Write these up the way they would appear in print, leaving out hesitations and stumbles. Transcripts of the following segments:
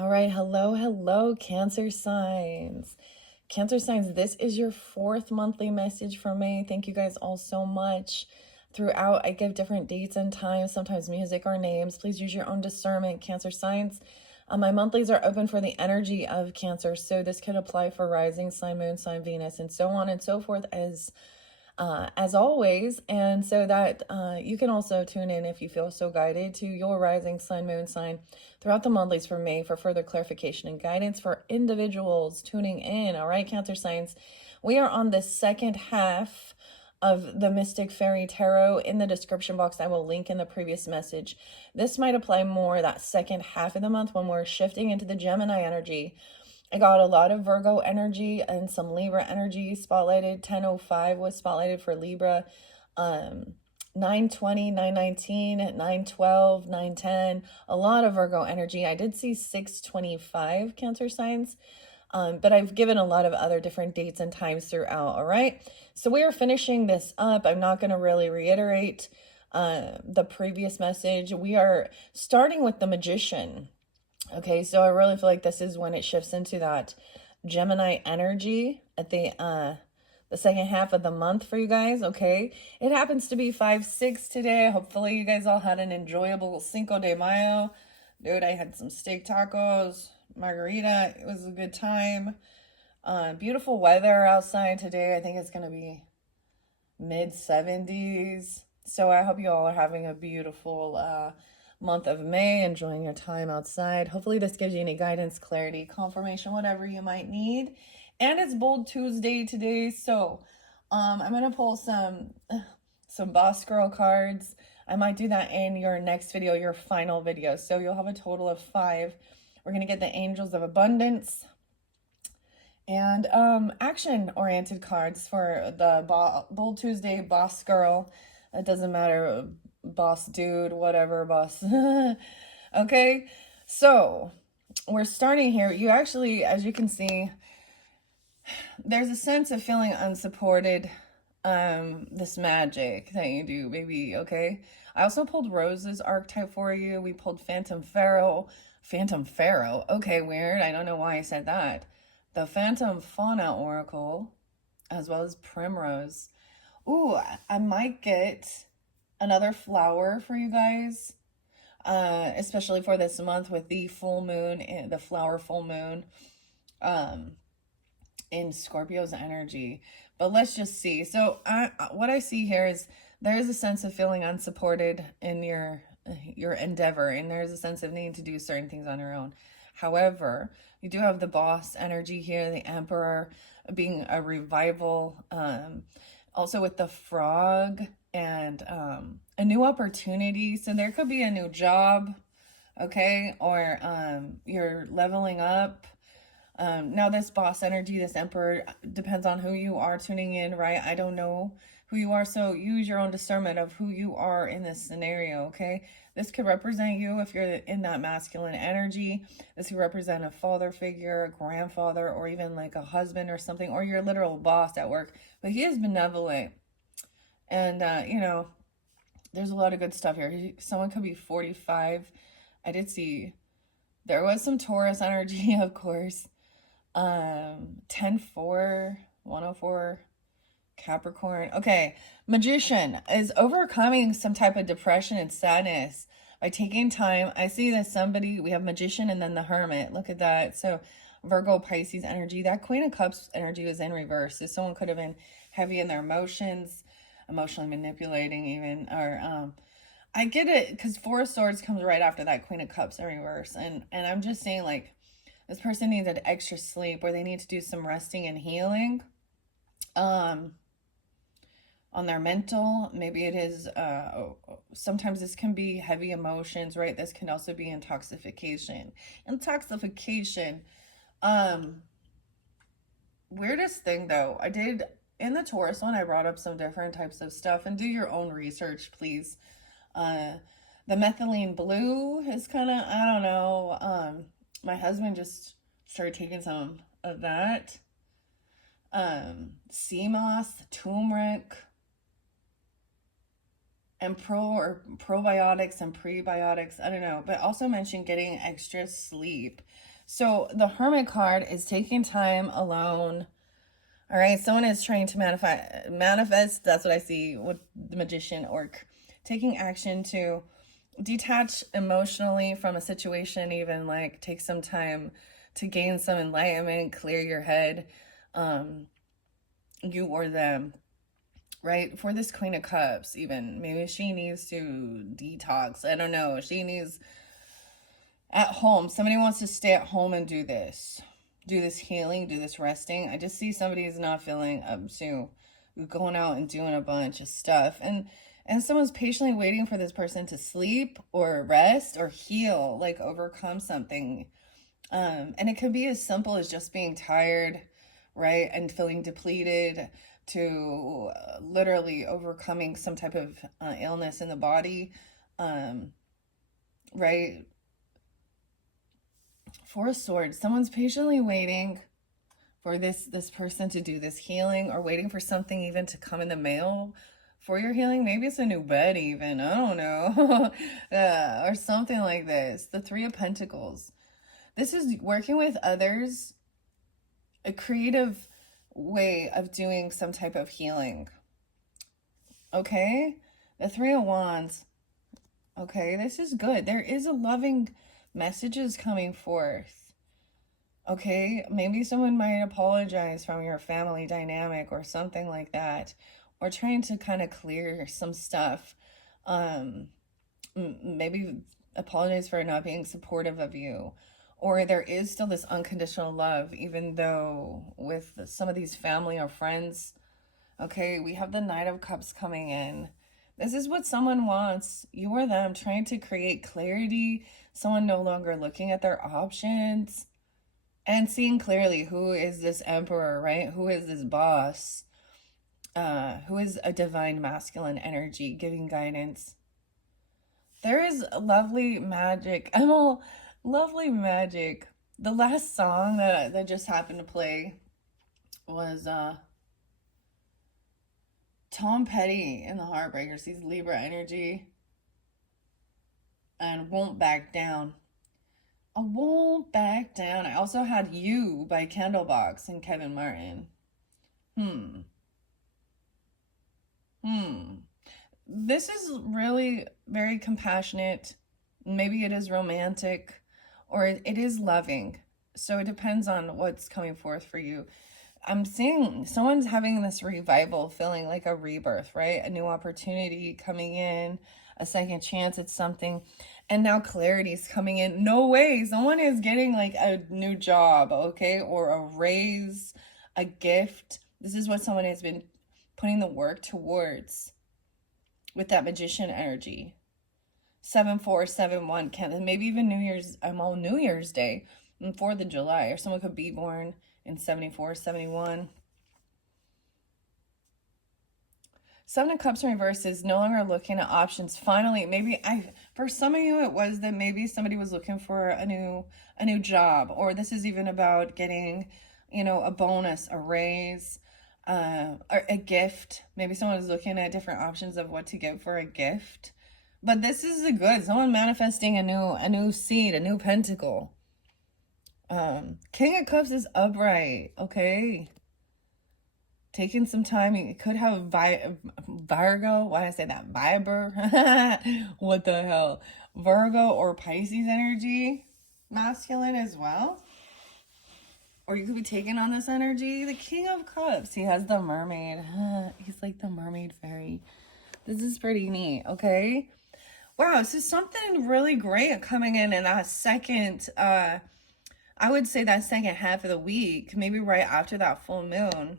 All right, hello, Cancer signs. Cancer signs, this is your fourth monthly message from me. Thank you guys all so much. Throughout, I give different dates and times, sometimes music or names. Please use your own discernment, Cancer signs. My monthlies are open for the energy of Cancer, so this could apply for rising sign, moon sign, Venus, and so on and so forth as always. And so that you can also tune in if you feel so guided to your rising sun, moon sign throughout the monthlies for May for further clarification and guidance for individuals tuning in. All right, Cancer signs, we are on the second half of the Mystic Faerie Tarot. In the description box, I will link in the previous message. This might apply more that second half of the month when we're shifting into the Gemini energy. I got a lot of Virgo energy and some Libra energy spotlighted. 10:05 was spotlighted for Libra. 9:20, 9:19, 9:12, 9:10. A lot of Virgo energy. I did see 6:25 Cancer signs. But I've given a lot of other different dates and times throughout. All right. So we are finishing this up. I'm not going to really reiterate the previous message. We are starting with the Magician. Okay, so I really feel like this is when it shifts into that Gemini energy at the second half of the month for you guys. Okay, it happens to be 5/6 today. Hopefully you guys all had an enjoyable Cinco de Mayo. Dude, I had some steak tacos, margarita. It was a good time. Beautiful weather outside today. I think it's gonna be mid 70s. So I hope you all are having a beautiful month of May, enjoying your time outside. Hopefully this gives you any guidance, clarity, confirmation, whatever you might need. And it's Bold Tuesday today, so I'm gonna pull some Boss Girl cards. I might do that in your next video, your final video. So you'll have a total of 5. We're gonna get the Angels of Abundance and action-oriented cards for the Bold Tuesday Boss Girl. It doesn't matter, boss dude, whatever, boss. Okay, so we're starting here. You actually, as you can see, there's a sense of feeling unsupported. This magic that you do, baby. Okay, I also pulled Rose's archetype for you. We pulled Phantom Pharaoh. Okay, weird. I don't know why I said that. The Phantom Fauna Oracle, as well as Primrose. Ooh, I might get another flower for you guys, especially for this month with the full moon, the flower full moon in Scorpio's energy. But let's just see. So what I see here is there is a sense of feeling unsupported in your endeavor, and there's a sense of needing to do certain things on your own. However, you do have the boss energy here, the Emperor being a revival, also with the frog and a new opportunity. So there could be a new job, okay, or you're leveling up. Now this boss energy, this Emperor, depends on who you are tuning in, right? I don't know who you are, so use your own discernment of who you are in this scenario, okay? This could represent you if you're in that masculine energy. This could represent a father figure, a grandfather, or even like a husband or something, or your literal boss at work. But he is benevolent. And, you know, there's a lot of good stuff here. Someone could be 45. I did see there was some Taurus energy, of course. 10-4, 104, Capricorn. Okay, Magician is overcoming some type of depression and sadness by taking time. I see that somebody, we have Magician and then the Hermit. Look at that. So Virgo, Pisces energy. That Queen of Cups energy was in reverse. So someone could have been heavy in their emotions, emotionally manipulating even, or I get it, because Four of Swords comes right after that Queen of Cups in reverse. And I'm just saying, like, this person needs an extra sleep, or they need to do some resting and healing on their mental. Maybe it is, sometimes this can be heavy emotions, right? This can also be intoxication. Weirdest thing, though, I did, in the Taurus one, I brought up some different types of stuff, and do your own research, please. The methylene blue is kind of, I don't know, my husband just started taking some of that. Sea moss, turmeric, and probiotics and prebiotics, I don't know, but also mentioned getting extra sleep. So the Hermit card is taking time alone. All right, someone is trying to manifest, that's what I see with the Magician, or taking action to detach emotionally from a situation, even like take some time to gain some enlightenment, clear your head, you or them, right? For this Queen of Cups, even maybe she needs to detox. I don't know. She needs at home. Somebody wants to stay at home and do this healing, do this resting. I just see somebody is not feeling up to going out and doing a bunch of stuff, and someone's patiently waiting for this person to sleep or rest or heal, like overcome something. And it could be as simple as just being tired, right, and feeling depleted, to literally overcoming some type of illness in the body, right? Four of Swords, someone's patiently waiting for this person to do this healing, or waiting for something even to come in the mail for your healing. Maybe it's a new bed even, I don't know. Or something like this. The Three of Pentacles, this is working with others, a creative way of doing some type of healing. Okay, the Three of Wands, okay, this is good. There is a loving messages coming forth. Okay, maybe someone might apologize from your family dynamic or something like that, or trying to kind of clear some stuff. Maybe apologize for not being supportive of you, or there is still this unconditional love, even though with some of these family or friends. Okay, we have the Knight of Cups coming in. This is what someone wants. You or them trying to create clarity, someone no longer looking at their options and seeing clearly who is this emperor, right? Who is this boss? Who is a divine masculine energy giving guidance? There is lovely magic. Lovely magic. The last song that just happened to play was Tom Petty and the Heartbreakers. He's Libra energy. And Won't Back Down. I won't back down. I also had You by Candlebox and Kevin Martin. This is really very compassionate. Maybe it is romantic, or it is loving. So it depends on what's coming forth for you. I'm seeing someone's having this revival, feeling like a rebirth, right? A new opportunity coming in, a second chance at something. And now clarity is coming in. No way. Someone is getting like a new job, okay? Or a raise, a gift. This is what someone has been putting the work towards with that Magician energy. 7471, maybe even New Year's, on New Year's Day, and 4th of July, or someone could be born in 74, 71. Seven of Cups in reverse is no longer looking at options. Finally, maybe for some of you, it was that maybe somebody was looking for a new job, or this is even about getting, a bonus, a raise, or a gift. Maybe someone was looking at different options of what to give for a gift. But this is a good, someone manifesting a new seed, a new pentacle. King of Cups is upright, okay? Taking some time. You could have Virgo. Why did I say that? Viber. What the hell? Virgo or Pisces energy, masculine as well. Or you could be taking on this energy. The King of Cups. He has the mermaid. He's like the mermaid fairy. This is pretty neat, okay? Wow, so something really great coming in that second, I would say that second half of the week, maybe right after that full moon.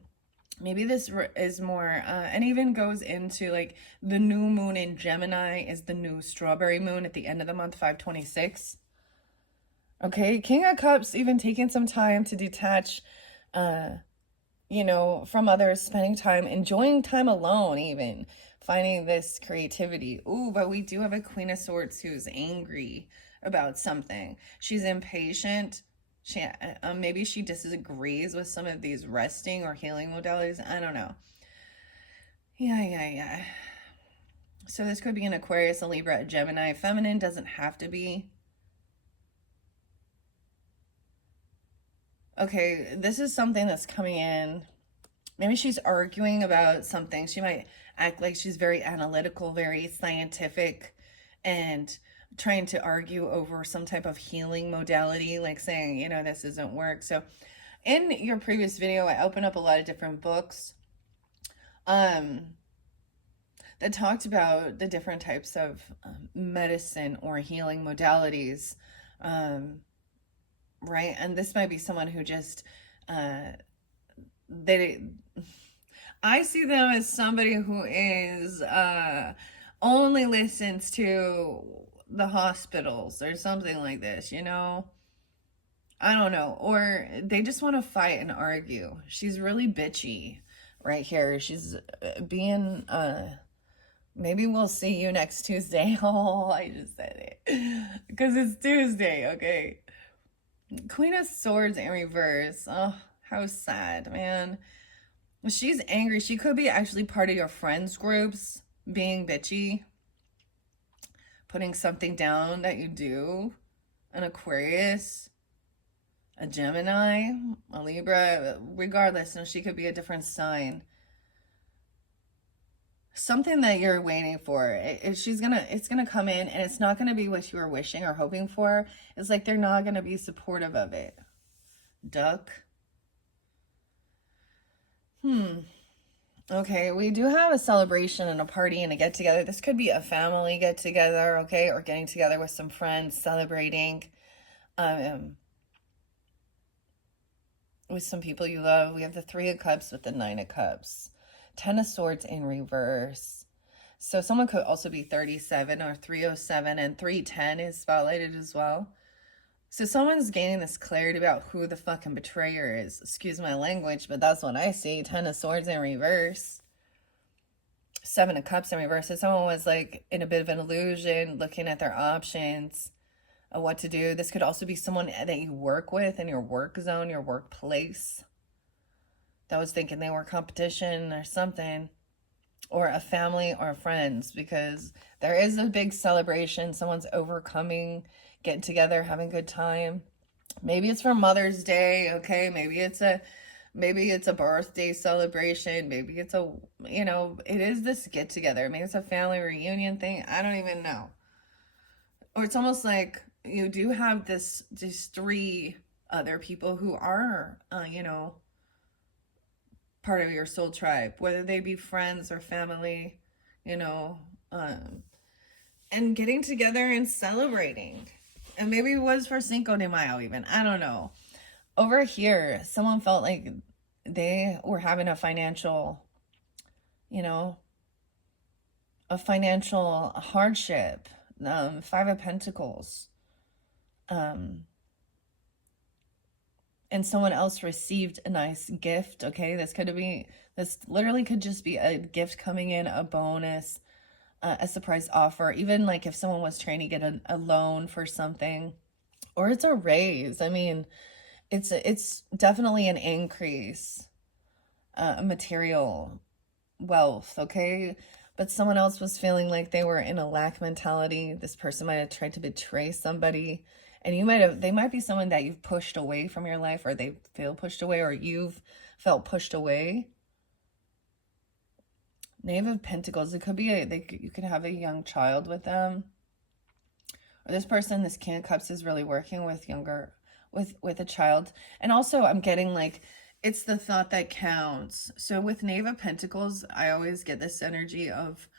Maybe this is more, and even goes into like the new moon in Gemini is the new strawberry moon at the end of the month, 5/26. Okay, King of Cups, even taking some time to detach, from others, spending time, enjoying time alone, even finding this creativity. Ooh, but we do have a Queen of Swords who's angry about something. She's impatient. She maybe she disagrees with some of these resting or healing modalities. I don't know. Yeah. So this could be an Aquarius, a Libra, a Gemini. Feminine doesn't have to be. Okay, this is something that's coming in. Maybe she's arguing about something. She might act like she's very analytical, very scientific, and trying to argue over some type of healing modality, like saying, you know, this doesn't work. So in your previous video, I opened up a lot of different books that talked about the different types of medicine or healing modalities, right? And this might be someone who just, they I see them as somebody who is only listens to the hospitals or something like this, you know? I don't know. Or they just want to fight and argue. She's really bitchy right here. She's being, maybe we'll see you next Tuesday. Oh, I just said it. Because it's Tuesday, okay? Queen of Swords in reverse. Oh, how sad, man. She's angry. She could be actually part of your friends' groups, being bitchy, putting something down that you do. An Aquarius, a Gemini, a Libra, regardless, no, she could be a different sign. Something that you're waiting for. It's gonna come in, and it's not gonna be what you were wishing or hoping for. It's like they're not gonna be supportive of it. Duck. Okay, we do have a celebration and a party and a get together. This could be a family get together, okay, or getting together with some friends, celebrating with some people you love. We have the Three of Cups with the Nine of Cups, Ten of Swords in reverse. So someone could also be 37 or 307, and 310 is spotlighted as well. So someone's gaining this clarity about who the fucking betrayer is. Excuse my language, but that's what I see. Ten of Swords in reverse. Seven of Cups in reverse. So someone was like in a bit of an illusion, looking at their options of what to do. This could also be someone that you work with in your work zone, your workplace, that was thinking they were competition or something, or a family or friends, because there is a big celebration. Someone's overcoming, getting together, having a good time. Maybe it's for Mother's Day, okay? Maybe it's a birthday celebration. Maybe it's a, you know, it is this get together. Maybe it's a family reunion thing. I don't even know. Or it's almost like you do have these three other people who are, you know, part of your soul tribe, whether they be friends or family, you know, and getting together and celebrating. And maybe it was for Cinco de Mayo even. I don't know. Over here, someone felt like they were having a financial, you know, a financial hardship. Five of Pentacles. And someone else received a nice gift, okay? This literally could just be a gift coming in, a bonus, a surprise offer. Even like if someone was trying to get a loan for something, or it's a raise. I mean, it's definitely an increase, material wealth, okay? But someone else was feeling like they were in a lack mentality. This person might have tried to betray somebody, and they might be someone that you've pushed away from your life, or they feel pushed away, or you've felt pushed away. Knave of Pentacles. It could be you could have a young child with them, or this person, this King of Cups, is really working with with a child. And also, I'm getting like, it's the thought that counts. So with Knave of Pentacles, I always get this energy of,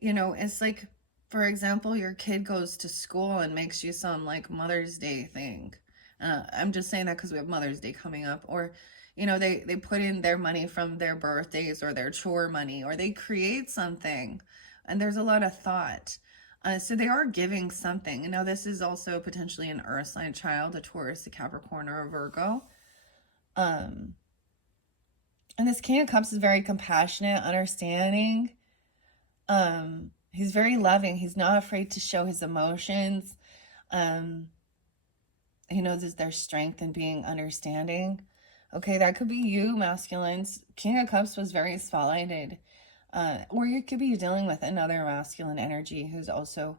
you know, it's like, for example, your kid goes to school and makes you some like Mother's Day thing. I'm just saying that because we have Mother's Day coming up. Or, you know, they put in their money from their birthdays or their chore money, or they create something. And there's a lot of thought. So they are giving something. You know, this is also potentially an earth sign child, a Taurus, a Capricorn, or a Virgo. And this King of Cups is very compassionate, understanding. He's very loving. He's not afraid to show his emotions. He knows there's strength in being understanding. Okay, that could be you, masculines. King of Cups was very spotlighted Or you could be dealing with another masculine energy who's also,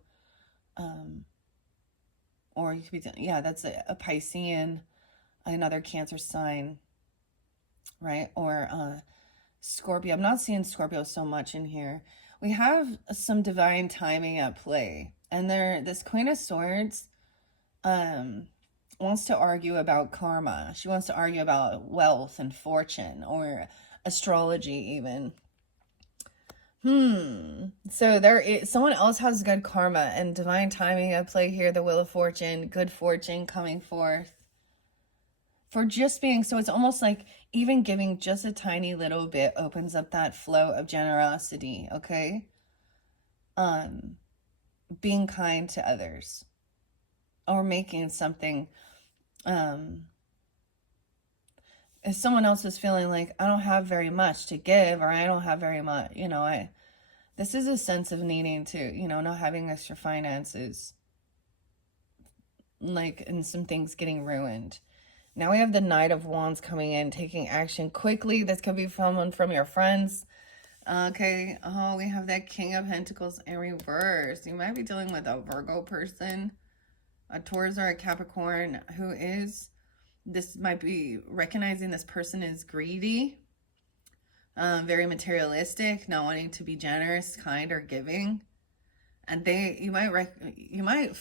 or you could be, yeah, that's a Piscean, another Cancer sign, right? Or Scorpio. I'm not seeing Scorpio so much in here. We have some divine timing at play. And this Queen of Swords wants to argue about karma. She wants to argue about wealth and fortune, or astrology even. So someone else has good karma and divine timing at play here. The Wheel of Fortune, good fortune coming forth. For just being, so it's almost like even giving just a tiny little bit opens up that flow of generosity, okay? Being kind to others, or making something, if someone else is feeling like, I don't have very much to give, or I don't have very much, this is a sense of needing to, not having extra finances, like, and some things getting ruined. Now we have the Knight of Wands coming in, taking action quickly. This could be someone from your friends. Okay. Oh, we have that King of Pentacles in reverse. You might be dealing with a Virgo person, a Taurus, or a Capricorn who is, this might be recognizing this person is greedy, very materialistic, not wanting to be generous, kind, or giving. And you might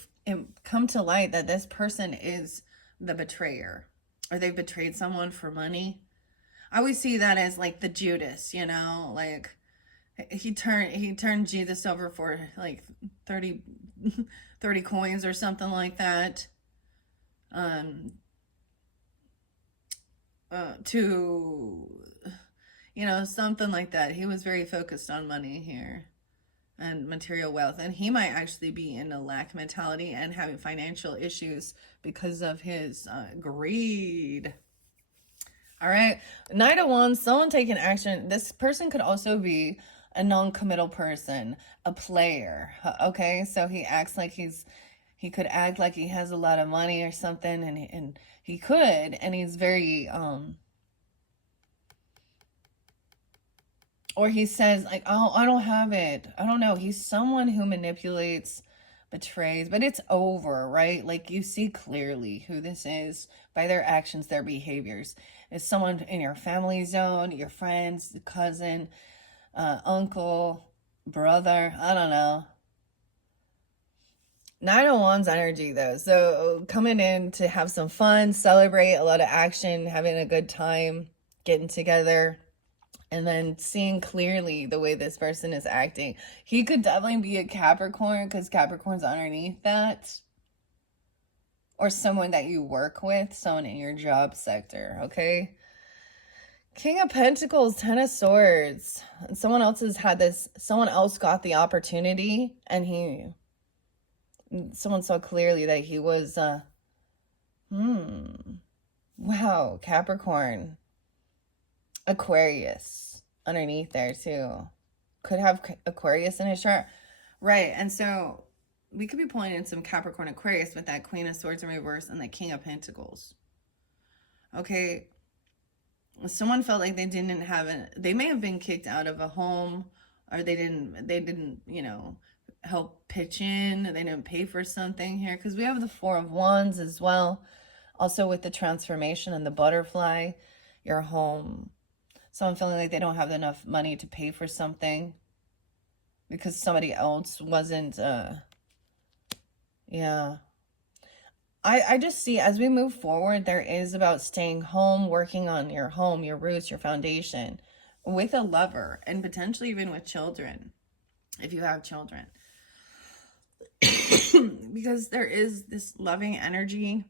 come to light that this person is the betrayer, or they've betrayed someone for money. I always see that as like the Judas, like he turned Jesus over for like 30 coins or something like that. To something like that. He was very focused on money here and material wealth, and he might actually be in a lack mentality and having financial issues because of his greed. All right, Knight of Wands, someone taking action. This person could also be a non-committal person, a player. Okay, so he acts like he could act like he has a lot of money or something, and he could, and he's very or he says like, oh, I don't have it. I don't know. He's someone who manipulates, betrays, but it's over, right? Like, you see clearly who this is by their actions, their behaviors. It's someone in your family zone, your friends, cousin, uncle, brother, I don't know. Knight of Wands energy though. So coming in to have some fun, celebrate, a lot of action, having a good time, getting together, and then seeing clearly the way this person is acting. He could definitely be a Capricorn, because Capricorn's underneath that. Or someone that you work with, someone in your job sector, okay? King of Pentacles, Ten of Swords. Someone else got the opportunity, and someone saw clearly that he was, wow, Capricorn. Aquarius underneath there too. Could have Aquarius in his chart. Right, and so we could be pulling in some Capricorn Aquarius with that Queen of Swords in reverse and the King of Pentacles. Okay, someone felt like they may have been kicked out of a home, or they didn't, help pitch in. They didn't pay for something here, because we have the Four of Wands as well. Also with the transformation and the butterfly, your home. So I'm feeling like they don't have enough money to pay for something because somebody else wasn't, yeah. I just see, as we move forward, there is about staying home, working on your home, your roots, your foundation, with a lover, and potentially even with children, if you have children. Because there is this loving energy,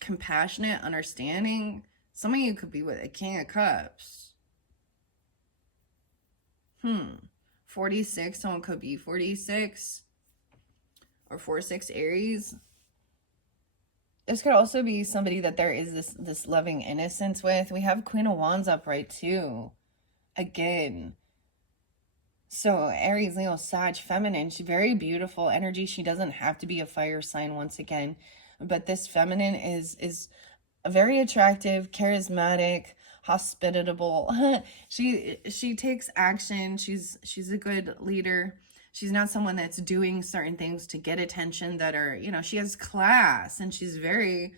compassionate, understanding. Some of you could be with a King of Cups. 46, someone could be 46. Or 4-6 Aries. This could also be somebody that there is this loving innocence with. We have Queen of Wands upright too. Again. So Aries, Leo, Sag, feminine. She's very beautiful energy. She doesn't have to be a fire sign once again. But this feminine is very attractive, charismatic, hospitable. She takes action. She's a good leader. She's not someone that's doing certain things to get attention that are, she has class, and she's very,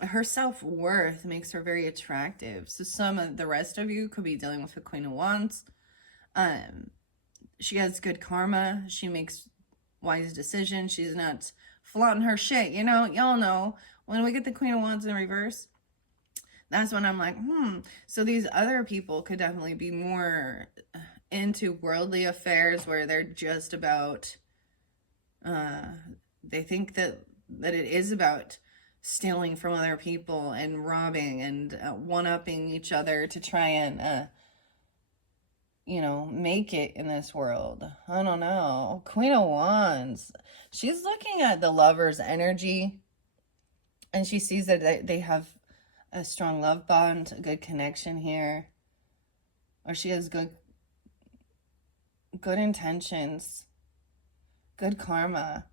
her self-worth makes her very attractive. So some of the rest of you could be dealing with the Queen of Wands. She has good karma. She makes wise decisions. She's not flaunting her shit. Y'all know when we get the Queen of Wands in reverse, that's when I'm like, So these other people could definitely be more into worldly affairs, where they're just about, they think that it is about stealing from other people and robbing and one-upping each other to try and, make it in this world. I don't know. Queen of Wands. She's looking at the lover's energy, and she sees that they have a strong love bond, a good connection here. Or she has good intentions, good karma.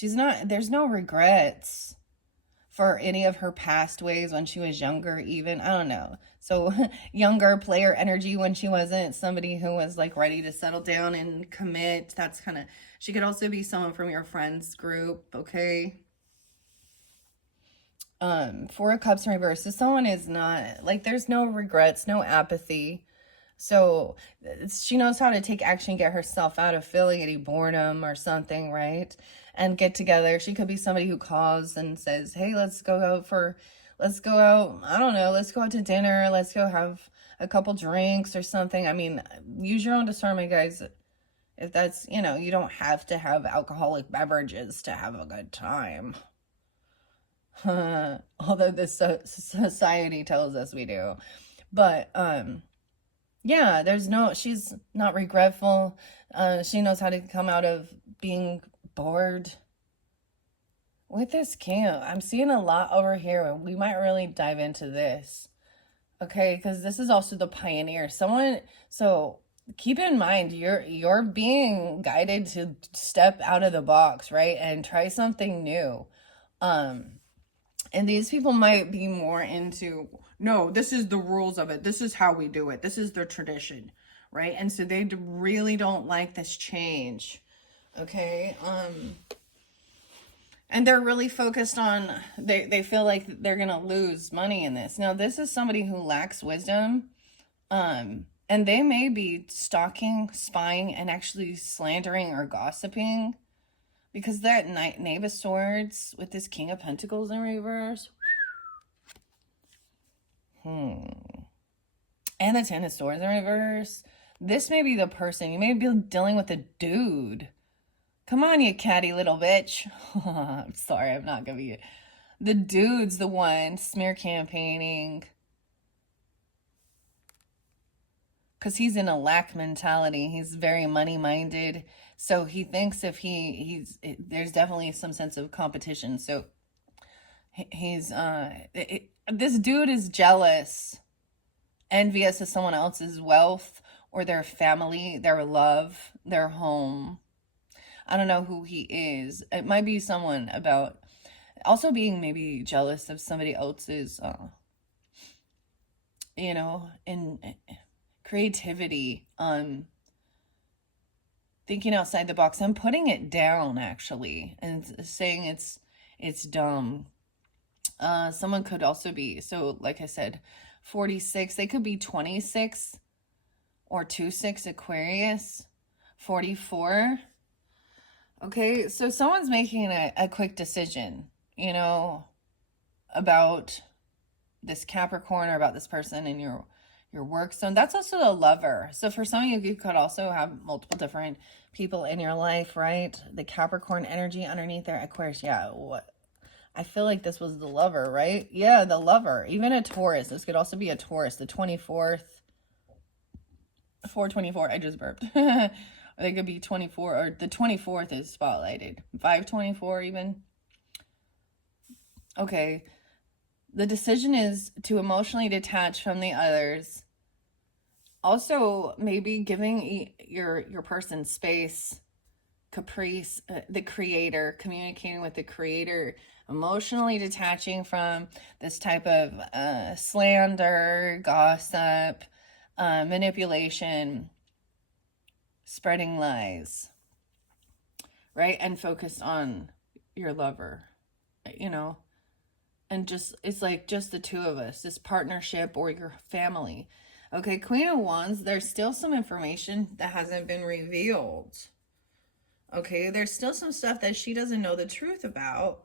There's no regrets for any of her past ways when she was younger, even. I don't know. So younger player energy when she wasn't somebody who was like ready to settle down and commit. That's kind of, she could also be someone from your friends group, okay? Four of Cups in reverse. So someone is not, like, there's no regrets, no apathy. So she knows how to take action, get herself out of feeling any boredom or something, right? And get together. She could be somebody who calls and says, hey, let's go out, I don't know, let's go out to dinner, let's go have a couple drinks or something. I mean, use your own discernment, guys. If that's, you don't have to have alcoholic beverages to have a good time. Although this society tells us we do. But, yeah, she's not regretful. She knows how to come out of being bored. With this king, I'm seeing a lot over here. We might really dive into this. Okay, because this is also the pioneer. So keep in mind, you're being guided to step out of the box, right? And try something new. And these people might be more into, no, this is the rules of it. This is how we do it. This is their tradition, right? And so they really don't like this change, okay? And they're really focused on, they feel like they're going to lose money in this. Now, this is somebody who lacks wisdom, and they may be stalking, spying, and actually slandering or gossiping. Because that Knave of Swords with this King of Pentacles in reverse. And the Ten of Swords in reverse. This may be the person. You may be dealing with a dude. Come on, you catty little bitch. I'm sorry, I'm not gonna be... The dude's the one smear campaigning. Because he's in a lack mentality. He's very money-minded. So he thinks if there's definitely some sense of competition. So he's, this dude is jealous, envious of someone else's wealth or their family, their love, their home. I don't know who he is. It might be someone about also being maybe jealous of somebody else's, in creativity, thinking outside the box. I'm putting it down, actually, and saying it's dumb. Someone could also be, so like I said, 46. They could be 26 or 26 Aquarius, 44. Okay, so someone's making a quick decision, about this Capricorn or about this person in your work zone. That's also a lover. So for some of you, you could also have multiple different people in your life, right? The Capricorn energy underneath there. Aquarius, yeah. What? I feel like this was the lover, right? Yeah, the lover. Even a Taurus. This could also be a Taurus. The 24th. 424. I just burped. Or they could be 24, or the 24th is spotlighted. 524 even. Okay. The decision is to emotionally detach from the others. Also, maybe giving your person space caprice, the creator, communicating with the creator, emotionally detaching from this type of slander, gossip, manipulation, spreading lies, right? And focused on your lover, you know, and just, it's like just the two of us, this partnership or your family. Okay, Queen of Wands, there's still some information that hasn't been revealed. Okay, there's still some stuff that she doesn't know the truth about.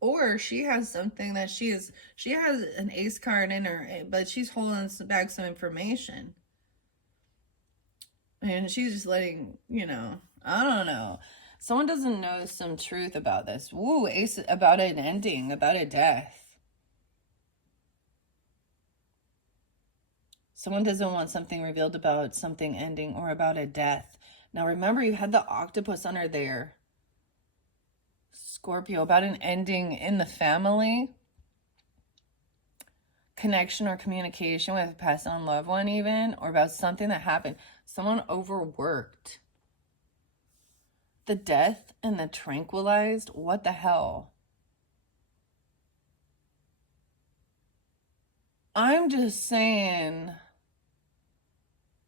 Or she has something that she has an ace card in her, but she's holding back some information. And she's just letting, you know, I don't know. Someone doesn't know some truth about this. Woo, ace, about an ending, about a death. Someone doesn't want something revealed about something ending or about a death. Now remember, you had the octopus under there. Scorpio, about an ending in the family. Connection or communication with a passed on loved one even. Or about something that happened. Someone overworked. The death and the tranquilized. What the hell? I'm just saying,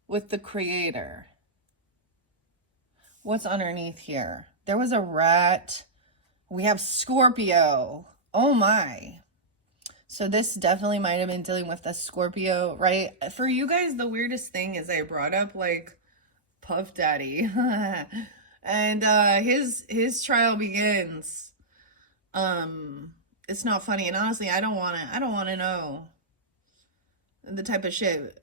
with the creator, what's underneath here? There was a rat. We have Scorpio. Oh my. So this definitely might have been dealing with the Scorpio, right? For you guys, the weirdest thing is I brought up like Puff Daddy. And his trial begins. It's not funny, and honestly, I don't want to know the type of shit.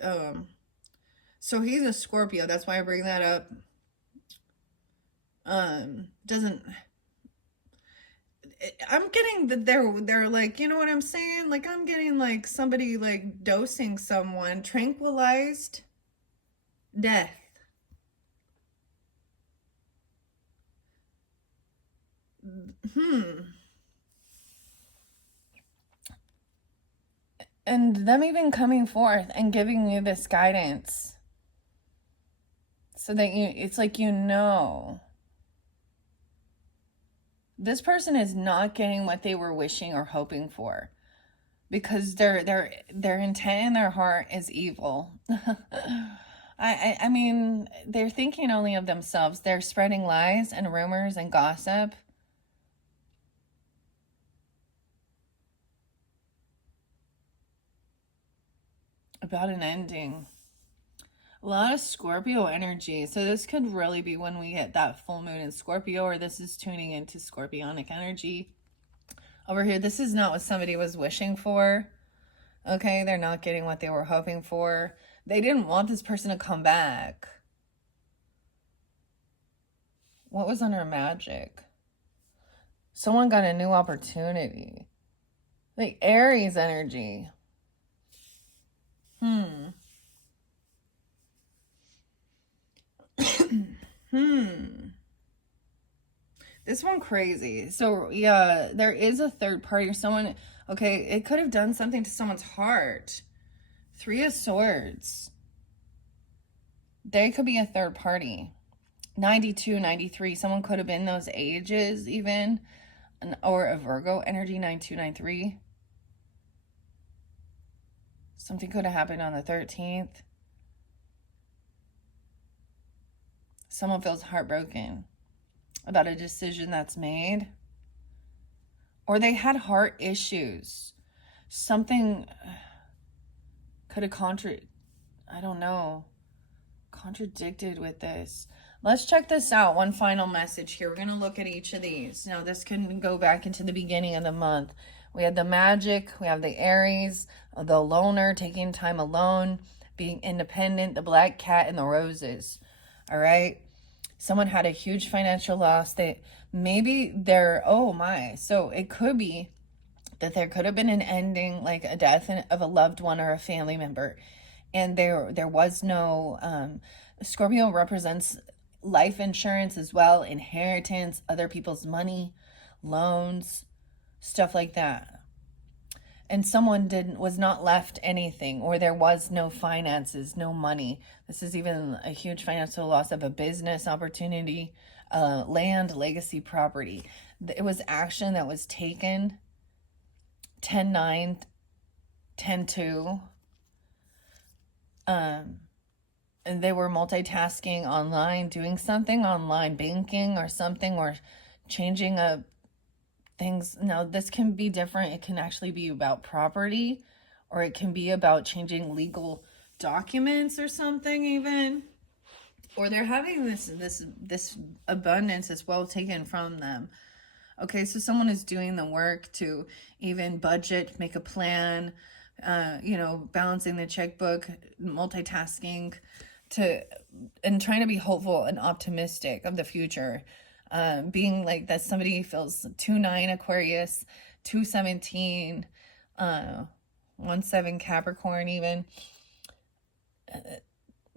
So he's a Scorpio. That's why I bring that up. Doesn't. I'm getting that they're like, you know what I'm saying? Like I'm getting like somebody like dosing someone, tranquilized, death. And them even coming forth and giving you this guidance. So that you, it's like, you know, this person is not getting what they were wishing or hoping for, because their intent in their heart is evil. I mean, they're thinking only of themselves. They're spreading lies and rumors and gossip. About an ending. A lot of Scorpio energy. So this could really be when we hit that full moon in Scorpio, or this is tuning into Scorpionic energy. Over here, this is not what somebody was wishing for. Okay, they're not getting what they were hoping for. They didn't want this person to come back. What was under magic? Someone got a new opportunity. Like Aries energy. This one crazy. So yeah, there is a third party or someone. Okay, it could have done something to someone's heart. 3 of Swords. They could be a third party. 92, 93. Someone could have been those ages even. Or a Virgo energy, 92, 93. Something could have happened on the 13th. Someone feels heartbroken about a decision that's made. Or they had heart issues. Something could have contradicted with this. Let's check this out. One final message here. We're going to look at each of these. Now, this can go back into the beginning of the month. We had the magic. We have the Aries, the loner, taking time alone, being independent, the black cat, and the roses. All right. Someone had a huge financial loss. Oh my. So it could be that there could have been an ending, like a death of a loved one or a family member. And there was no, Scorpio represents life insurance as well, inheritance, other people's money, loans, stuff like that. And someone was not left anything, or there was no finances, no money. This is even a huge financial loss of a business opportunity, land, legacy, property. It was action that was taken 10-9, 10-2. And they were multitasking online, doing something online, banking or something, or changing up things. Now, this can be different. It can actually be about property, or it can be about changing legal documents or something even. Or they're having this abundance as well taken from them. Okay, so someone is doing the work to even budget, make a plan, balancing the checkbook, multitasking, and trying to be hopeful and optimistic of the future. Being like that somebody feels 2-9 Aquarius, 2-17, 1-7 Capricorn even.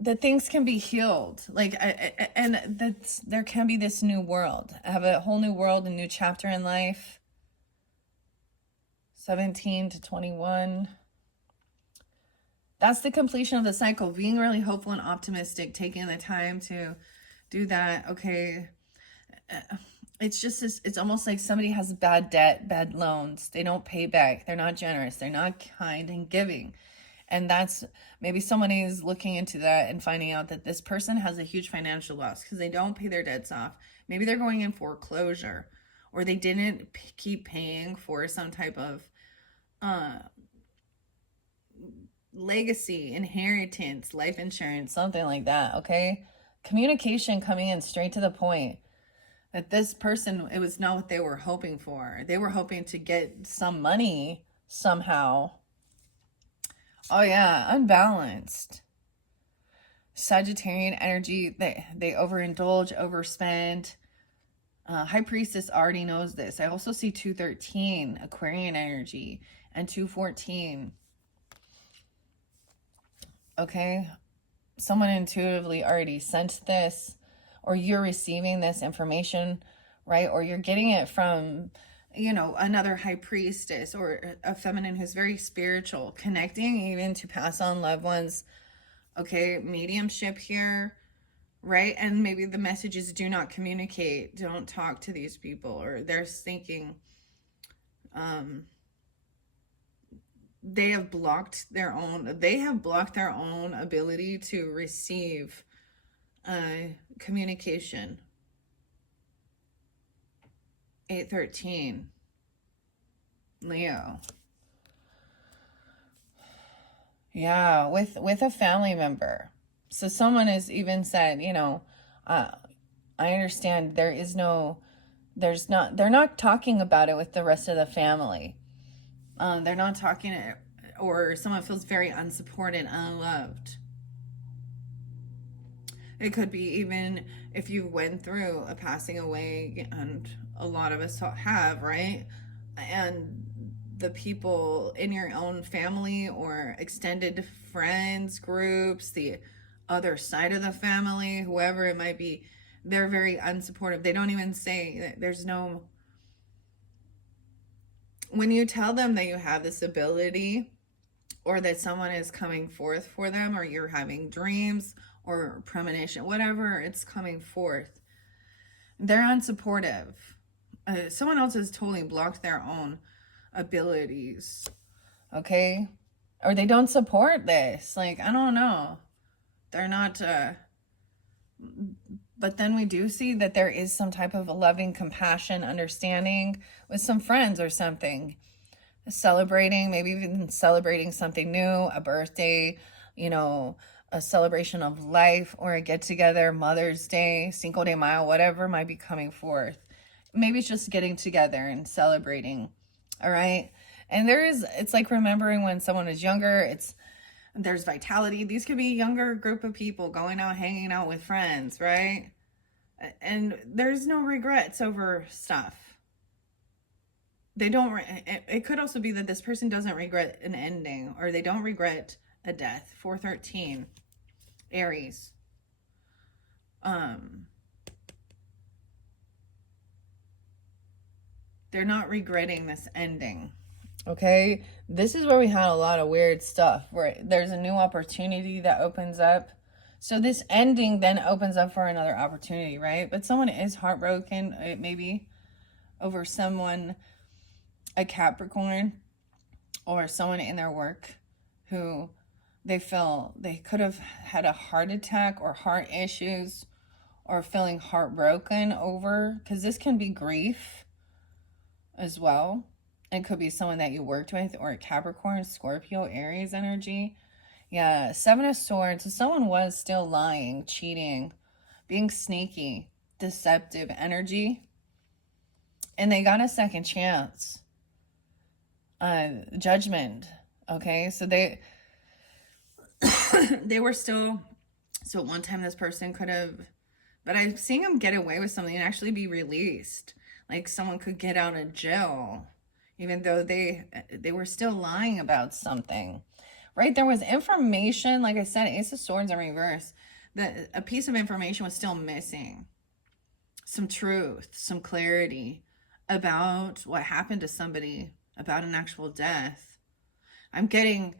That things can be healed, and that there can be this new world. I have a whole new world, a new chapter in life. 17-21. That's the completion of the cycle. Being really hopeful and optimistic, taking the time to do that. Okay, it's just this, it's almost like somebody has bad debt, bad loans. They don't pay back. They're not generous. They're not kind and giving. And that's maybe somebody is looking into that and finding out that this person has a huge financial loss because they don't pay their debts off. Maybe they're going in foreclosure, or they didn't keep paying for some type of legacy, inheritance, life insurance, something like that. Okay, communication coming in straight to the point. That this person, it was not what they were hoping for. They were hoping to get some money somehow. Oh yeah, unbalanced. Sagittarian energy, they overindulge, overspend. High Priestess already knows this. I also see 2-13, Aquarian energy, and 2-14. Okay, someone intuitively already sent this, or you're receiving this information, right? Or you're getting it from another high priestess or a feminine who's very spiritual, connecting even to pass on loved ones. Okay, mediumship here, right? And maybe the messages do not communicate, don't talk to these people, or they're thinking they have blocked their own ability to receive communication. 8-13, Leo. Yeah, with a family member. So someone has even said, I understand they're not talking about it with the rest of the family. They're not talking, or someone feels very unsupported, unloved. It could be even if you went through a passing away, and a lot of us have, right? And the people in your own family or extended friends, groups, the other side of the family, whoever it might be, they're very unsupportive. They don't even say, when you tell them that you have this ability, or that someone is coming forth for them, or you're having dreams or premonition, whatever, it's coming forth, they're unsupportive. Someone else has totally blocked their own abilities. Okay, or they don't support this. I don't know, they're not but then we do see that there is some type of a loving compassion, understanding with some friends or something, celebrating, maybe even celebrating something new, a birthday, a celebration of life, or a get-together, Mother's Day, Cinco de Mayo, whatever might be coming forth. Maybe it's just getting together and celebrating. All right, and it's like remembering when someone is younger. There's vitality. These could be a younger group of people going out, hanging out with friends, right? And there's no regrets over stuff. It could also be that this person doesn't regret an ending, or they don't regret a death. 4-13, Aries. They're not regretting this ending. Okay, this is where we had a lot of weird stuff, where there's a new opportunity that opens up. So this ending then opens up for another opportunity, right? But someone is heartbroken, maybe over someone, a Capricorn, or someone in their work who they feel they could have had a heart attack or heart issues or feeling heartbroken over, because this can be grief as well. It could be someone that you worked with, or a Capricorn, Scorpio, Aries energy. Yeah, Seven of Swords. So someone was still lying, cheating, being sneaky, deceptive energy, and they got a second chance. Judgment. Okay, so they they were still. So at one time, this person could have, but I'm seeing them get away with something and actually be released. Like someone could get out of jail, even though they were still lying about something. Right? There was information, like I said, Ace of Swords in reverse. That a piece of information was still missing. Some truth, some clarity about what happened to somebody, about an actual death. I'm getting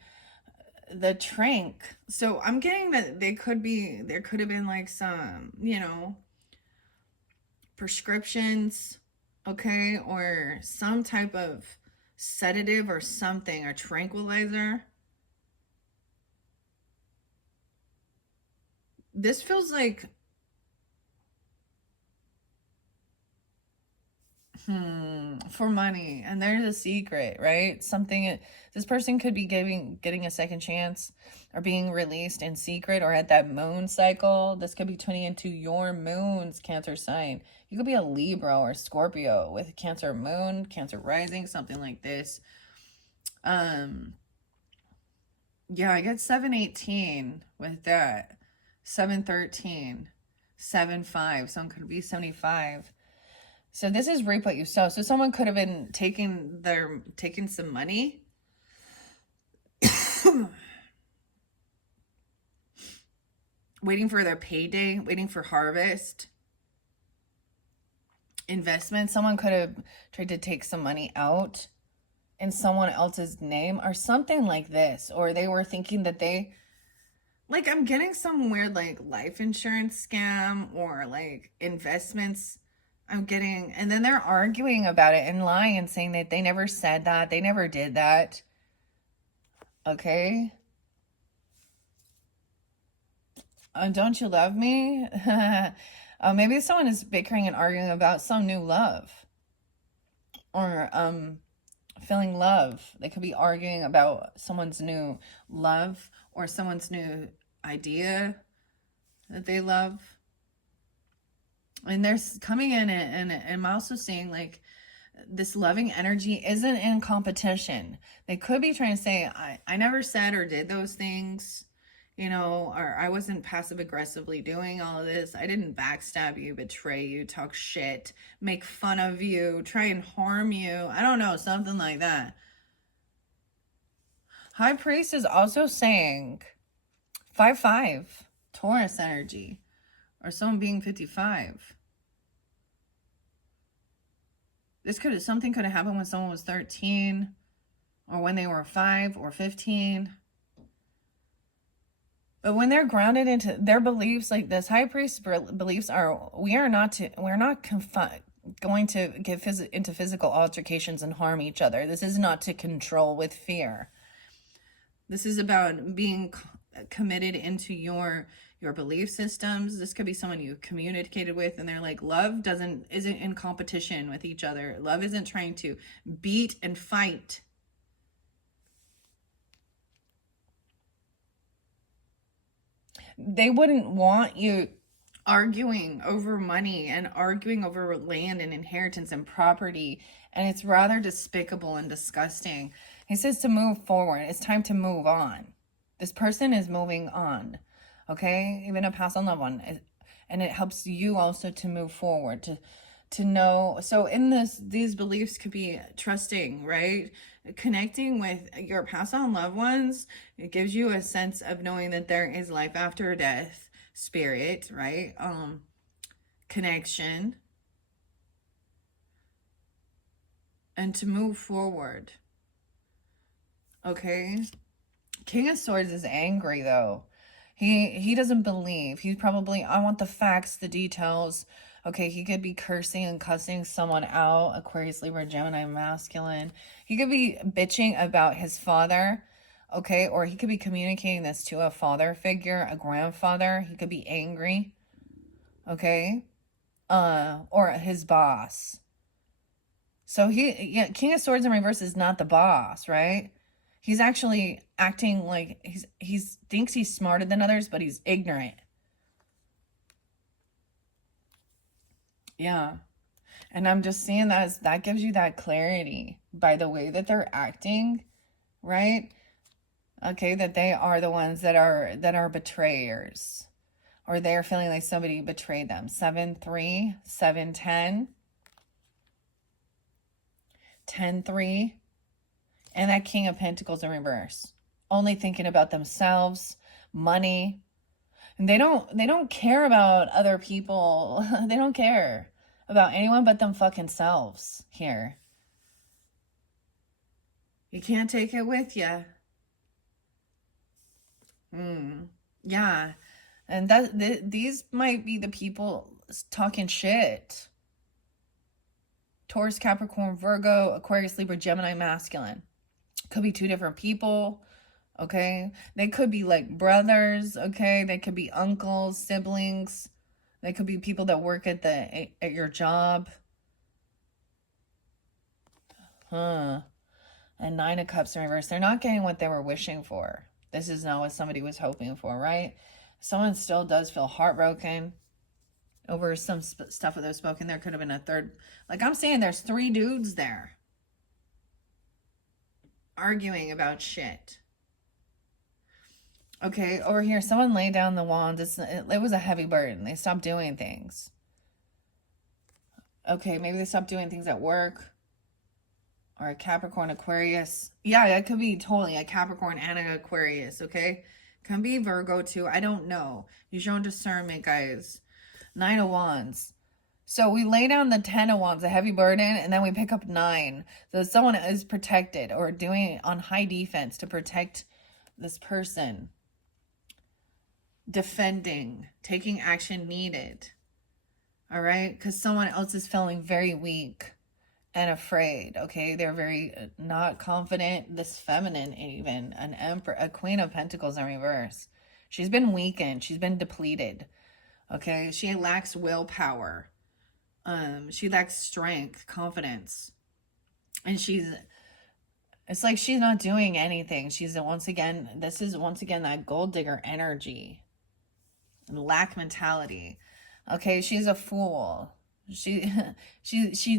the Trank. So I'm getting that there could have been like some, prescriptions, okay, or some type of sedative or something, or tranquilizer. This feels like for money, and there's a secret, right? Something this person could be getting a second chance, or being released in secret, or at that moon cycle. This could be tuning into your moon's Cancer sign. You could be a Libra or Scorpio with Cancer moon, Cancer rising, something like this. Yeah, I get 718 with that. 713, 75. Someone could be 75. So this is reap what you sow. So someone could have been taking some money. Waiting for their payday, waiting for harvest. Investment. Someone could have tried to take some money out in someone else's name or something like this. Or they were thinking that like, I'm getting some weird like life insurance scam or like investments. I'm getting, and then they're arguing about it and lying and saying that they never said that, they never did that. Okay. Don't you love me? Maybe someone is bickering and arguing about some new love, or feeling love. They could be arguing about someone's new love or someone's new idea that they love. And they're coming in, and I'm also seeing like this loving energy isn't in competition. They could be trying to say, I never said or did those things, or I wasn't passive aggressively doing all of this. I didn't backstab you, betray you, talk shit, make fun of you, try and harm you. I don't know, something like that. High Priest is also saying 5-5, Taurus energy, or someone being 55. Something could have happened when someone was 13, or when they were 5 or 15. But when they're grounded into their beliefs, like this High Priest beliefs are, we're not going to get into physical altercations and harm each other. This is not to control with fear. This is about being committed into your belief systems. This could be someone you communicated with, and they're like, love isn't in competition with each other. Love isn't trying to beat and fight. They wouldn't want you arguing over money and arguing over land and inheritance and property, and it's rather despicable and disgusting. He says to move forward. It's time to move on. This person is moving on. Okay, even a past on loved one, and it helps you also to move forward, to know. So in these beliefs could be trusting, right? Connecting with your past on loved ones. It gives you a sense of knowing that there is life after death, spirit, right? Connection, and to move forward. Okay. King of Swords is angry though. He doesn't believe. He's probably, I want the facts, the details. Okay, he could be cursing and cussing someone out, Aquarius, Libra, Gemini, masculine. He could be bitching about his father, okay? Or he could be communicating this to a father figure, a grandfather. He could be angry, okay? Or his boss. So yeah, King of Swords in reverse is not the boss, right? He's actually acting like he's thinks he's smarter than others, but he's ignorant. Yeah. And I'm just seeing that gives you that clarity by the way that they're acting, right? Okay, that they are the ones that are betrayers. Or they're feeling like somebody betrayed them. 7-3, 7-10, 10-3. And that King of Pentacles in reverse. Only thinking about themselves, money. And they don't care about other people. They don't care about anyone but them fucking selves here. You can't take it with you. Yeah. And these might be the people talking shit. Taurus, Capricorn, Virgo, Aquarius, Libra, Gemini, masculine. Could be two different people, okay? They could be like brothers, okay? They could be uncles, siblings. They could be people that work at your job. And 9 of Cups in reverse. They're not getting what they were wishing for. This is not what somebody was hoping for, right? Someone still does feel heartbroken over some stuff that was spoken. There could have been a third. Like I'm saying, there's 3 dudes there arguing about shit. Okay, over here, someone laid down the wands. It was a heavy burden. They stopped doing things. Okay, maybe they stopped doing things at work. Or a Capricorn, Aquarius. Yeah, it could be totally a Capricorn and an Aquarius, okay? Can be Virgo too. I don't know. Use your own discernment, guys. 9 of Wands. So we lay down the 10 of Wands, a heavy burden, and then we pick up 9. So someone is protected or doing on high defense to protect this person. Defending, taking action needed. All right? Because someone else is feeling very weak and afraid, okay? They're very not confident. This feminine even, an emperor, a Queen of Pentacles in reverse. She's been weakened. She's been depleted, okay? She lacks willpower. She lacks strength, confidence. And it's like she's not doing anything. This is once again that gold digger energy and lack mentality. Okay, she's a fool. She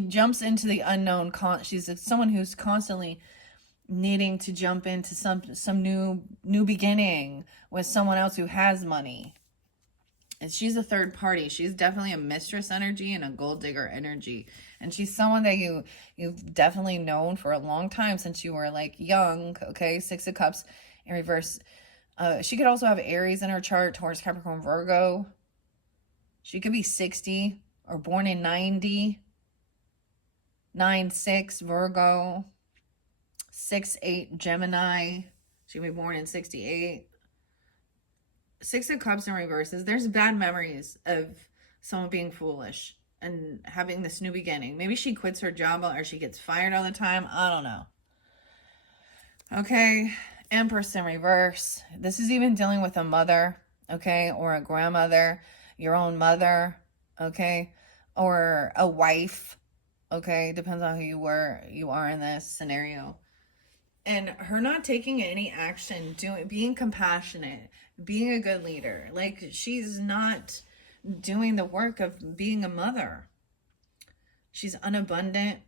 jumps into the unknown. She's someone who's constantly needing to jump into some new beginning with someone else who has money. And she's a third party. She's definitely a mistress energy and a gold digger energy. And she's someone that you've definitely known for a long time since you were like young. Okay, 6 of Cups in reverse. She could also have Aries in her chart, Taurus, Capricorn, Virgo. She could be 60 or born in 90. 9-6 Virgo. 6-8 Gemini. She could be born in 68. 6 of Cups in reverses. There's bad memories of someone being foolish and having this new beginning. Maybe she quits her job or she gets fired all the time. I don't know. Okay. Empress in reverse. This is even dealing with a mother, okay, or a grandmother, your own mother, okay, or a wife, okay, depends on who you are in this scenario. And her not taking any action, being compassionate, being a good leader. Like she's not doing the work of being a mother. She's unabundant,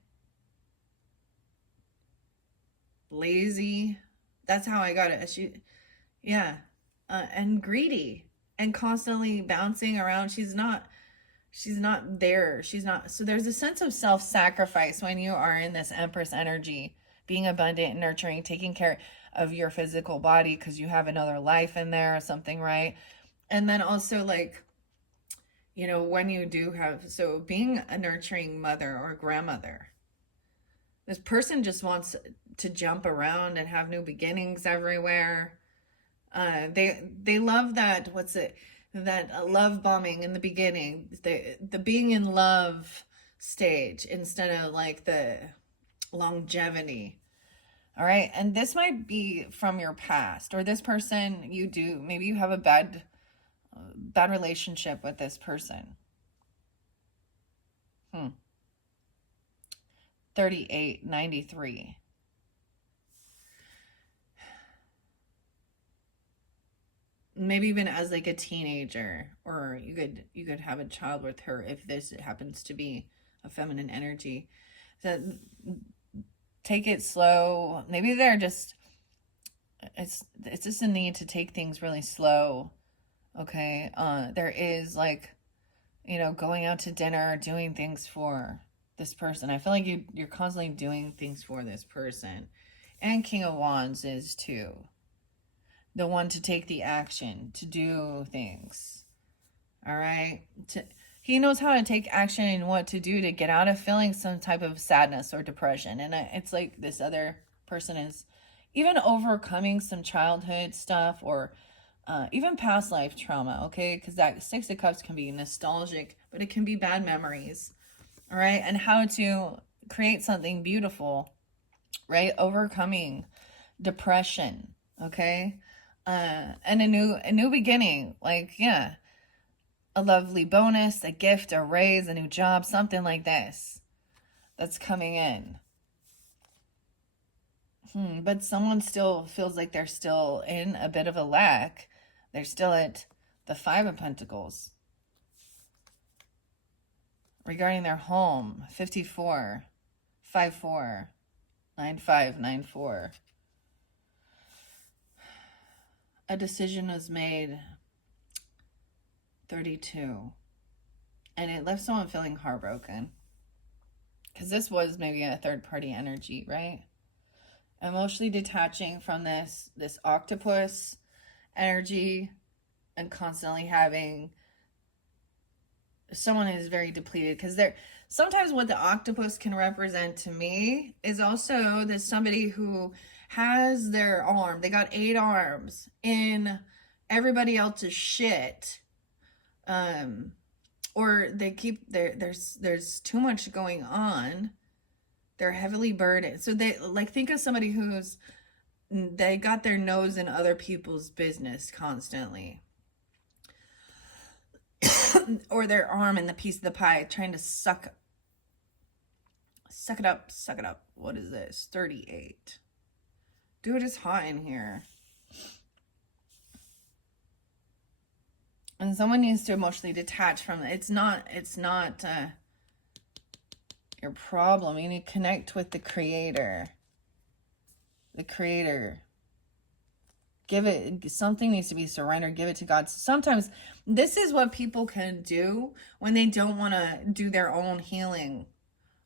lazy. That's how I got it. And greedy and constantly bouncing around. She's not there. So there's a sense of self-sacrifice when you are in this Empress energy, being abundant, nurturing, taking care of your physical body because you have another life in there or something, right? And then also like, when you do so being a nurturing mother or grandmother, this person just wants to jump around and have new beginnings everywhere. They love that, what's it, that love bombing in the beginning, the being in love stage instead of like the longevity. All right, and this might be from your past, or this person, you do, maybe you have a bad relationship with this person. 3893. Maybe even as like a teenager, or you could have a child with her if this happens to be a feminine energy. So take it slow. Maybe they're just, it's just a need to take things really slow. Okay, there is like, going out to dinner, doing things for this person. I feel like you're constantly doing things for this person. And King of Wands is too the one to take the action, to do things. All right, he knows how to take action and what to do to get out of feeling some type of sadness or depression. And it's like this other person is even overcoming some childhood stuff, or even past life trauma, okay? Because that Six of Cups can be nostalgic, but it can be bad memories, all right? And how to create something beautiful, right? Overcoming depression, okay? And a new beginning, like, yeah, a lovely bonus, a gift, a raise, a new job, something like this that's coming in. But someone still feels like they're still in a bit of a lack. They're still at the Five of Pentacles. Regarding their home, 54, 54, 9594. A decision was made, 32. And it left someone feeling heartbroken. Because this was maybe a third party energy, right? Emotionally detaching from this octopus energy, and constantly having someone who's very depleted, because they're sometimes what the octopus can represent to me is also that somebody who has their arm, they got 8 arms in everybody else's shit, or they keep there's too much going on, they're heavily burdened. So they, like, think of somebody they got their nose in other people's business constantly. Or their arm in the piece of the pie, trying to suck it up. What is this? 38. Dude, it's hot in here. And someone needs to emotionally detach from it. It's not your problem. You need to connect with the creator. The creator. Give it, something needs to be surrendered. Give it to God. Sometimes this is what people can do when they don't want to do their own healing.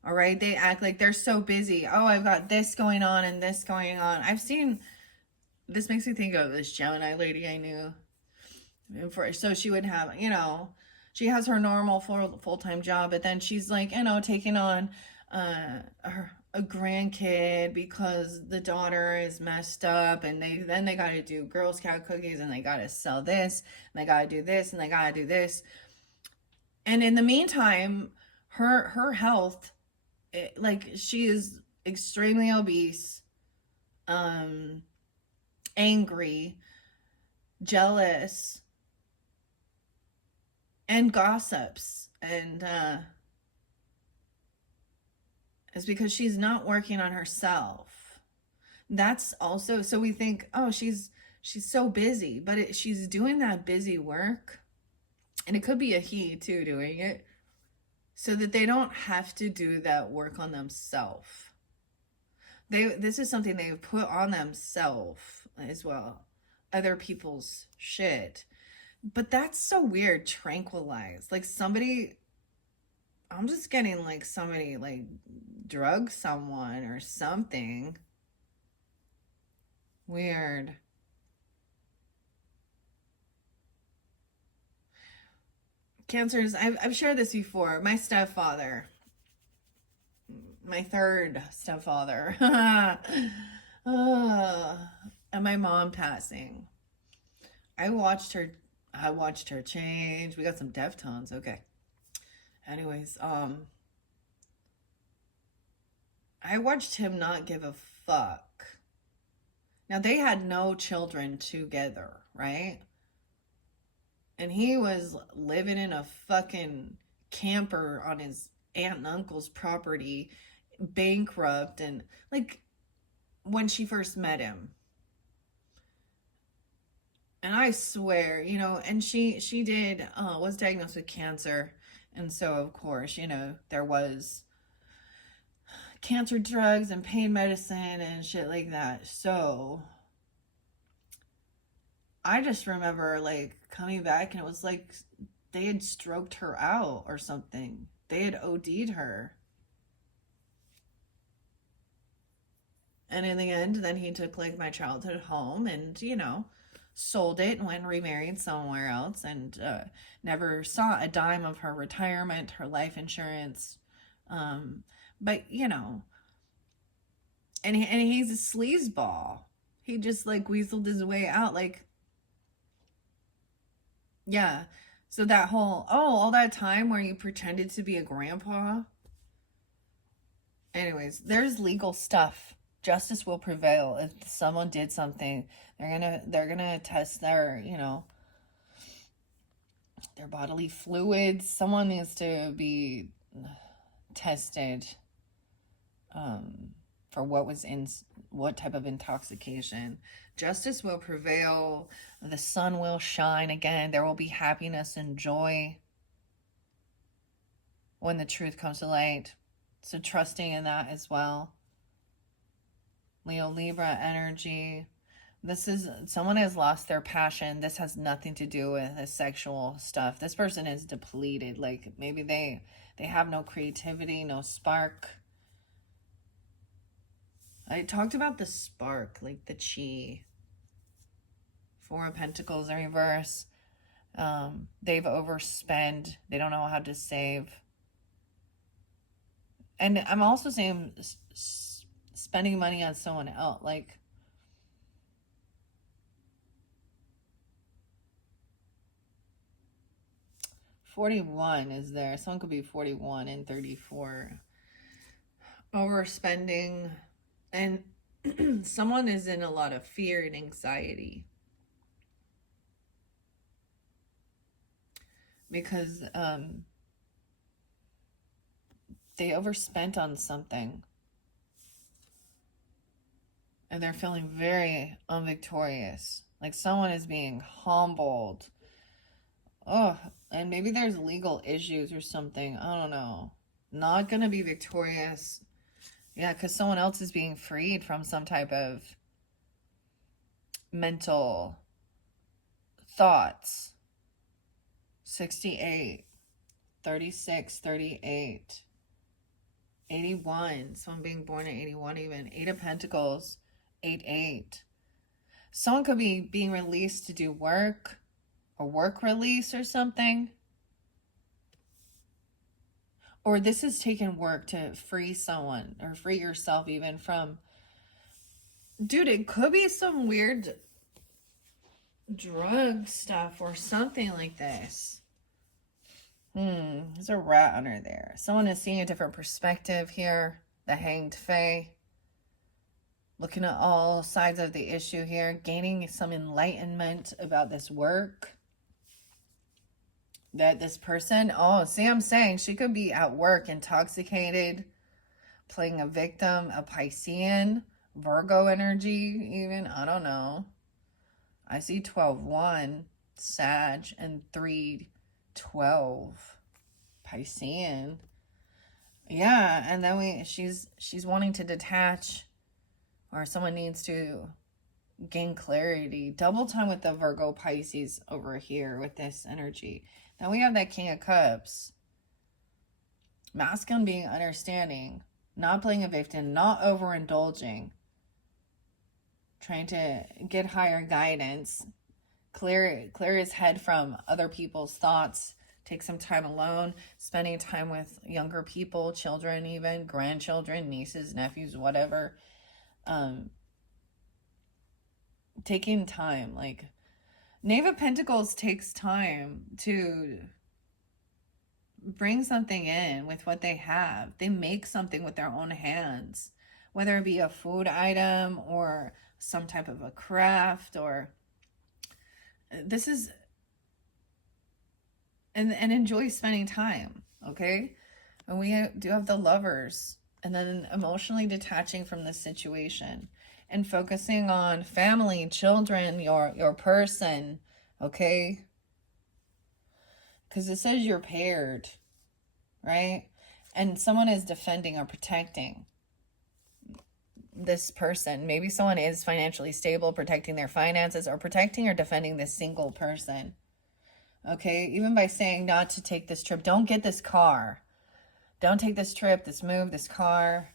All right. They act like they're so busy. Oh, I've got this going on and this going on. I've seen, this makes me think of this Gemini lady I knew. So she would have, she has her normal full-time job, but then she's like, taking on a grandkid because the daughter is messed up, and they got to do Girl Scout cookies, and they got to sell this, and they got to do this, and they got to do this. And in the meantime, her health, like, she is extremely obese, angry, jealous, and gossips, and it's because she's not working on herself. That's also, so we think, oh, she's so busy, but she's doing that busy work, and it could be a he too doing it, so that they don't have to do that work on themselves. This is something they've put on themselves as well, other people's shit. But that's so weird. Tranquilized, like somebody, I'm just getting like somebody like drug someone or something weird. Cancers, I've shared this before. My stepfather, my third stepfather, and my mom passing. I watched her. I watched her change. We got some Deftones. Okay. Anyways, I watched him not give a fuck. Now they had no children together, right? And he was living in a fucking camper on his aunt and uncle's property, bankrupt, and like when she first met him. And I swear, and she did was diagnosed with cancer, and so of course, there was cancer drugs and pain medicine and shit like that. So I just remember like coming back and it was like they had stroked her out or something. They had OD'd her. And in the end, then he took like my childhood home and, sold it and went and remarried somewhere else and never saw a dime of her retirement, her life insurance. But, and he's a sleazeball. He just like weaseled his way out. Like, yeah. So that whole, all that time where you pretended to be a grandpa. Anyways, there's legal stuff. Justice will prevail. If someone did something, they're gonna test their, their bodily fluids. Someone needs to be tested for what type of intoxication. Justice will prevail. The sun will shine again. There will be happiness and joy when the truth comes to light. So trusting in that as well. Leo Libra energy. This is someone has lost their passion. This has nothing to do with the sexual stuff. This person is depleted. Like maybe they have no creativity, no spark. I talked about the spark, like the chi. Four of Pentacles in reverse. They've overspent. They don't know how to save. And I'm also saying spending money on someone else. Like, $41 is there. Someone could be 41 and 34. Overspending. And someone is in a lot of fear and anxiety. Because they overspent on something. And they're feeling very unvictorious. Like someone is being humbled. Oh, and maybe there's legal issues or something. I don't know. Not gonna be victorious. Yeah, because someone else is being freed from some type of mental thoughts. 68, 36, 38, 81. Someone being born in 81 even. 8 of Pentacles, 8, 8. Someone could be being released to do work or work release or something. Or this is taking work to free someone or free yourself even from... Dude, it could be some weird drug stuff or something like this. There's a rat under there. Someone is seeing a different perspective here. The Hanged Fae. Looking at all sides of the issue here. Gaining some enlightenment about this work. That this person... Oh, see, I'm saying she could be at work intoxicated. Playing a victim. A Piscean. Virgo energy even. I don't know. I see 12-1. Sag. And 3-12. Piscean. Yeah, and then she's wanting to detach, or someone needs to gain clarity. Double time with the Virgo Pisces over here with this energy. Then we have that King of Cups. Masculine being understanding, not playing a victim, not overindulging, trying to get higher guidance, clear his head from other people's thoughts, take some time alone, spending time with younger people, children even, grandchildren, nieces, nephews, whatever. Taking time, like Knave of Pentacles takes time to bring something in with what they have. They make something with their own hands, whether it be a food item or some type of a craft, or this is, and enjoy spending time, okay? And we do have the Lovers, and then emotionally detaching from the situation and focusing on family, children, your person, okay? Because it says you're paired, right? And someone is defending or protecting this person. Maybe someone is financially stable, protecting their finances, or protecting or defending this single person. Okay, even by saying not to take this trip, don't get this car, don't take this trip, this move, this car.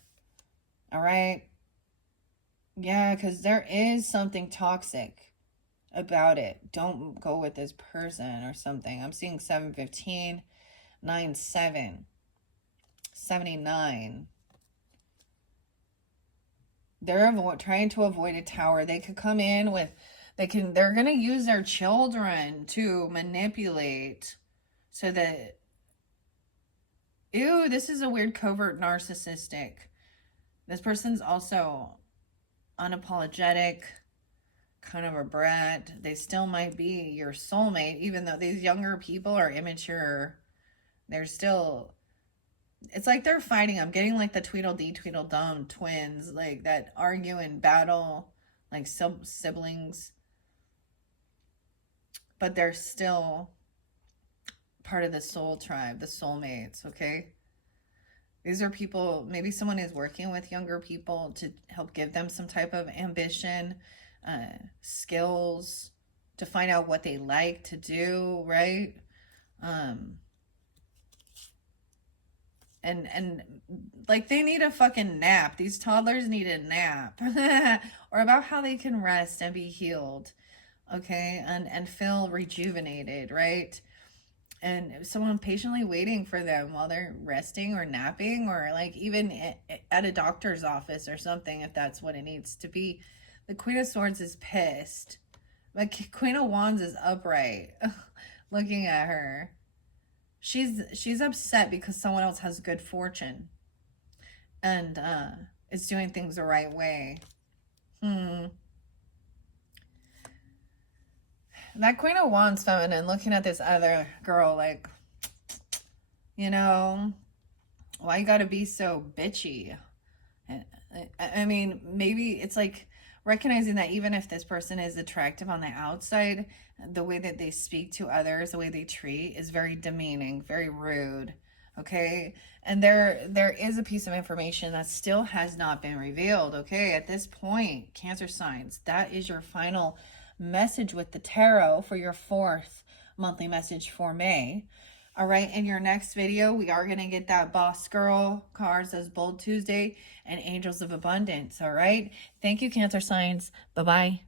All right. Yeah, because there is something toxic about it. Don't go with this person or something. I'm seeing 715, 97, 79. They're trying to avoid a tower. They could come in with, they're going to use their children to manipulate so that, ew, this is a weird covert narcissistic. This person's also unapologetic, kind of a brat. They still might be your soulmate, even though these younger people are immature. They're still, it's like they're fighting. I'm getting like the Tweedledee Tweedledum twins, like that argue and battle, like siblings. But they're still part of the soul tribe, the soulmates, okay? These are people, maybe someone is working with younger people to help give them some type of ambition, skills, to find out what they like to do, right? And like they need a fucking nap. These toddlers need a nap. Or about how they can rest and be healed, okay? And feel rejuvenated, right? And someone patiently waiting for them while they're resting or napping, or like even at a doctor's office or something, if that's what it needs to be. The Queen of Swords is pissed, but Queen of Wands is upright looking at her. She's upset because someone else has good fortune and is doing things the right way. That Queen of Wands feminine looking at this other girl like, you know, why you gotta be so bitchy? I mean, maybe it's like recognizing that even if this person is attractive on the outside, the way that they speak to others, the way they treat is very demeaning, very rude, okay? And there is a piece of information that still has not been revealed, okay? At this point, Cancer signs, that is your final message with the tarot for your 4th monthly message for May. All right, in your next video, we are going to get that Boss Girl card, says Bold Tuesday, and Angels of Abundance. All right, thank you, Cancer signs. Bye-bye.